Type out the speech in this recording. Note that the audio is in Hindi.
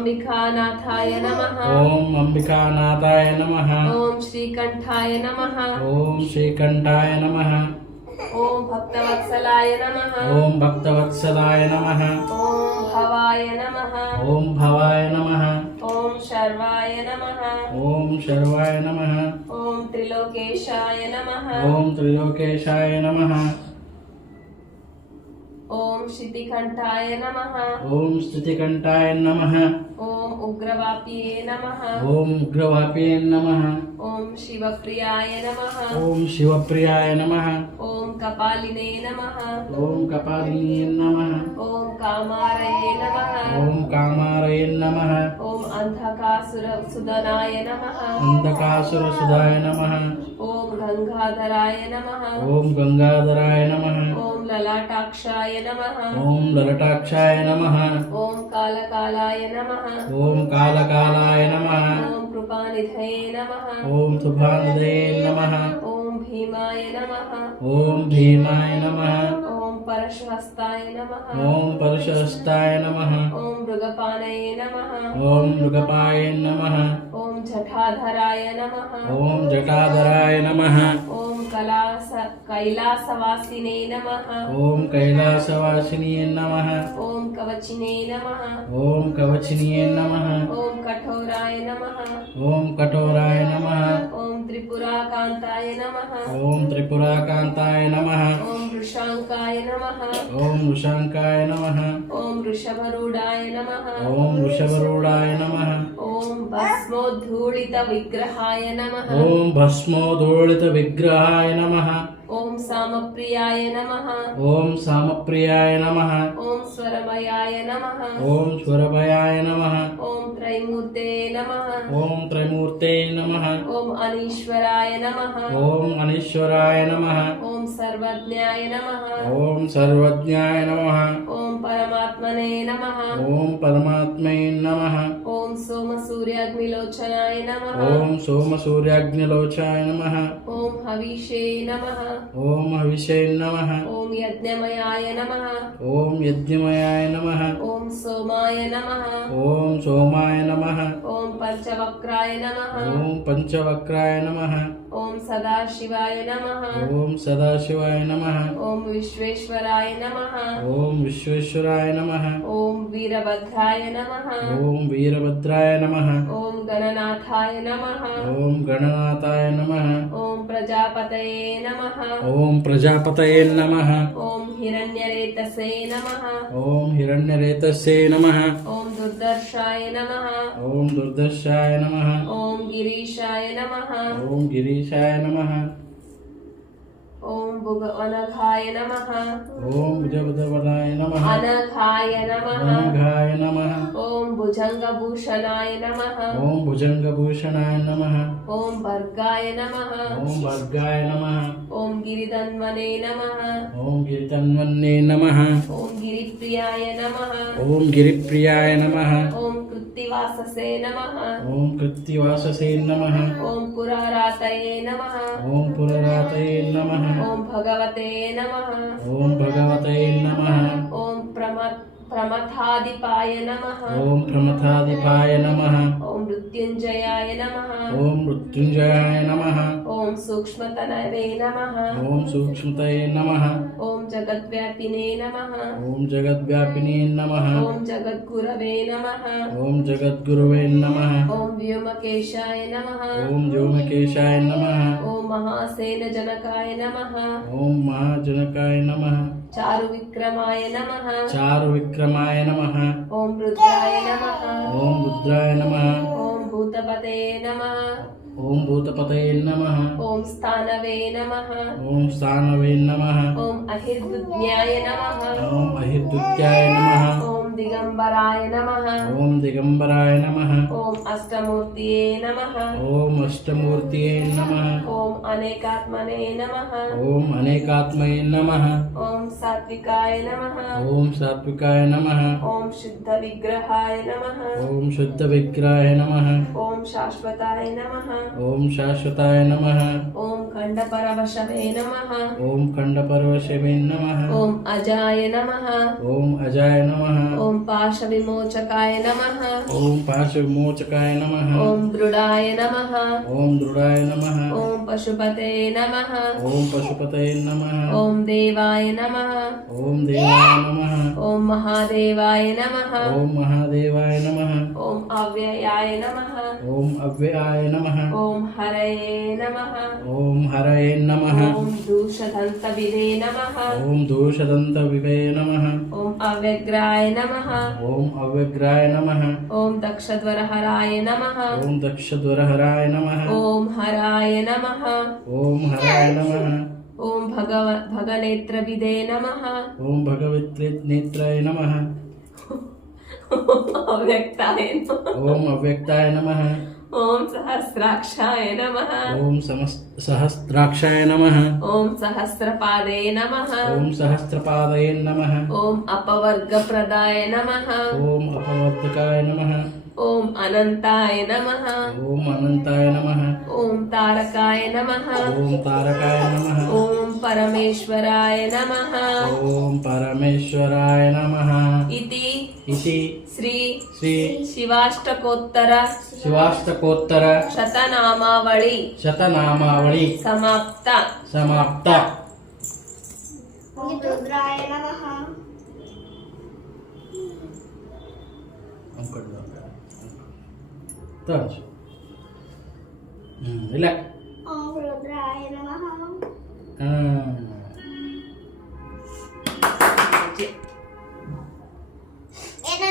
अंबिकानाथाय नमः। ओम अंबिकानाथाय नमः। ओम श्रीकंठाय नमः। ओम श्रीकंठाय नमः। ओम भक्तवत्सलाय नमः। ओम भक्तवत्सलाय नमः। ओम भवाय नमः। ओम भवाय नमः। ओम शर्वाय नमः। ओम शर्वाय नमः। ओम त्रिलोकेशाय नमः। ओम त्रिलोकेशाय नमः। ओम शितिकंठाय नमः। ओम स्तुतिकंठाय नमः। ओम उग्रवाप्ये नमः। ओम उग्रवाप्ये नमः। ओम शिवप्रियाय नमः। ओम शिवप्रियाय नमः। ओम कपालिने नमः। ओम कपालिने नमः। ओम कामारये नमः। ओम कामारये नमः। ओम अंधकासुरसुदनाय नमः। अंधकासुरसुधाय नमः। ओम गंगाधराय नमः। ओम गंगाधराय नमः। ओम ललाटाक्षाय नमः। ओम ललटाक्षाय नमः। ओम कालकालाय नमः। ओम कालकालाय नमः। ओम कृपानिधये नमः। ओम सुभानिधये नमः। ओम भीमाय नमः। ओम भीमाय नमः। ओम परशुहस्ताय नमः। ओम परशुहस्ताय नमः। ओम मृगपानये नमः। ओम मृगपाय नमः। ओम जटाधराय नमः। ओम जटाधराय नमः। ओम कैलासवासिने नमः। ओम कैलासवासिने नमः। ओम कवचिने नमः। ओम कवचिने नमः। ओम कठोराय नमः। ओम कठोराय नमः। ओम त्रिपुराकांताय नमः। ओम त्रिपुराकांताय नमः। ओम वृषांकाय नमः। ओम वृषांकाय नमः। ओम वृषभरूढाय नमः। ओम वृषभरूढाय नमः। ओम भस्मोद्धूलित विग्रहाय नमः। ओम भस्मोद्धूलित विग्रहाय नमः। ओम सामप्रियाय नमः। ओम सामप्रियाय नमः। ओम स्वरमयाय नमः। ओम स्वरभयाय नमः। ओम त्रैमूर्ते नमः। ओम त्रैमूर्ते नमः। ओम अनीश्वराय नमः। ओम अनीश्वराय नमः। ओम सर्वज्ञाय नमः। ओम सर्वज्ञाय नमः। ओम परमात्मने नमः। ओम परमात्मै नमः। ओम सोम सूर्याग्निलोचनाय नमः। ओम सोम सूर्याग्निलोचाय नमः। ओम हविषे नमः। ओम हविषे नमः। ओम यज्ञमयाय नमः। ओम यज्ञमयाय नमः। ओम सोमाय नमः। ओम सोमाय नमः। ओम पंचवक्राय नमः। ओम पंचवक्राय नमः। ओम सदाशिवाय नमः। ओम सदाशिवाय नमः। ओम विश्वेश्वराय नमः। ओम विश्वेश्वराय नमः। ओम वीरभद्राय नमः। ओम वीरभद्राय नमः। ओम गणनाथाय नमः। ओम गणनाथाय नमः। ओम प्रजापतये नमः। ओम प्रजापतये नमः। ओम हिरण्यरेतसे नमः। ओम हिरण्यरेतसे नमः। ओम दुर्दर्शाय नमः। ओम दुर्दर्शाय नमः। ओम गिरीशाय नमः। ओम गिरीशाय नमः। ओम अनघाय नमः। ओम भुजबधवनाय नमः। अनघाय नमः। अनघाय नमः। ओम भुजंगभूषणाय नमः। ओम भुजंगभूषणाय नमः। ओम भर्गाय नमः। ओम भर्गाय नमः। ओम गिरिधन्वने नमः। ओम गिरितन्वन्ने नमः। ओम गिरिप्रियाय नमः। ओम गिरिप्रियाय नमः। ओम कृत्तिवाससे नमः। ओम कृत्तिवाससे नमः। ओम पुरारातये नमः। ओम पुररातये नमः। ओम भगवते नमः। ओम भगवते नमः। ओम प्रमथादिपाय नमः। ओम प्रमथादिपाय नमः। ओम मृत्युंजयाय नमः। ओम मृत्युंजयाय नमः। ओम सूक्ष्मतनवे नमः। ओम सूक्ष्मतये नमः। ओम जगद्व्यापिने नमः। ओम जगद्व्यापिने नमः। ओम जगद्गुरवे नमः। ओम जगद्गुरुवे नमः। ओम व्योमकेशाय नमः। ओम व्योमकेशाय नमः। ओम महासेनजनकाय नमः। ओम महाजनकाय नमः। चारुविक्रमाय नमः। चारुविक्रमाय नमः। ओम रुद्राय नमः। ओम रुद्राय नमः। ओम भूतपते नमः। ओम भूतपतये नमः। ओम स्थानवे नमः। ओम स्थानवे नमः। ओम अहिर्दुज्ञाय नमः। ओम अहिर्दुत्याय नमः। ओम दिगंबराय नमः। ओम दिगंबराय नमः। ओम अष्टमूर्तिये नमः। ओम अष्टमूर्तिये नमः। ओम अनेकात्मने नमः। ओम अनेकात्मये नमः। ओम सात्विकाय नमः। ओम सात्विकाय नमः। ओम शुद्ध विग्रहाय नमः। ओम शुद्ध विग्रहाय नमः। ओम शाश्वताय नमः। ओम शाश्वताय नमः। ओम खंडपरवशवे नमः। ओम खंडपर्वशवे नमः। ओम अजाय नमः। ओम अजाय नमः। ఓం పాశవిమోచకాయ నమః ఓం పాశవిమోచకాయ నమః ఓం దృఢాయ నమః ఓం దృఢాయ నమః ఓం పశుపతే నమః ఓం పశుపతయే నమః ఓం దేవాయ నమః ఓం దేవాయ నమః ఓం మహాదేవాయ నమః ఓం మహాదేవాయ నమః ఓం అవ్యయాయ నమః ఓం అవ్యయాయ నమః ఓం హరయే నమః ఓం హరయే నమః ఓం దూషదంతవిదే నమః ఓం దోషదంతవివే నమః ఓం అవ్యగ్రాయ నమః ఓం అవ్యగ్రాయ నమః ఓం దక్షధ్వరహరాయ నమః ఓం దక్షద్వరహరాయ నమః ఓం హరాయ నమః ఓం హరాయ నమః ఓం భగనేత్రవిదే నమః ఓం భగవత్నేత్రాయ నమః అవ్యక్తాయ నమః ఓం అవ్యక్తాయ నమః ఓం సహస్రాక్షాయ నమః ఓం సహస్రాక్షాయ నమః ఓం సహస్రపాదే నమః ఓం సహస్రపాదయే నమః ఓం అపవర్గప్రదాయ నమః ఓం అపవర్ధకాయ నమః ఓం అనంతాయ నమః ఓం అనంతాయ నమః ఓం తారకాయ నమః ఓం తారకాయ నమః ఓం పరమేశ్వరాయ నమః ఓం పరమేశ్వరాయ నమః ఇతి ఇతి శ్రీ శ్రీ శివాష్టకోత్తర శివాష్టకోత్తర శతనామావళి శతనామావళి సమాప్త సమాప్త రుద్రాయ నమః ఇలా ఓం రుద్రాయ నమః ఆ.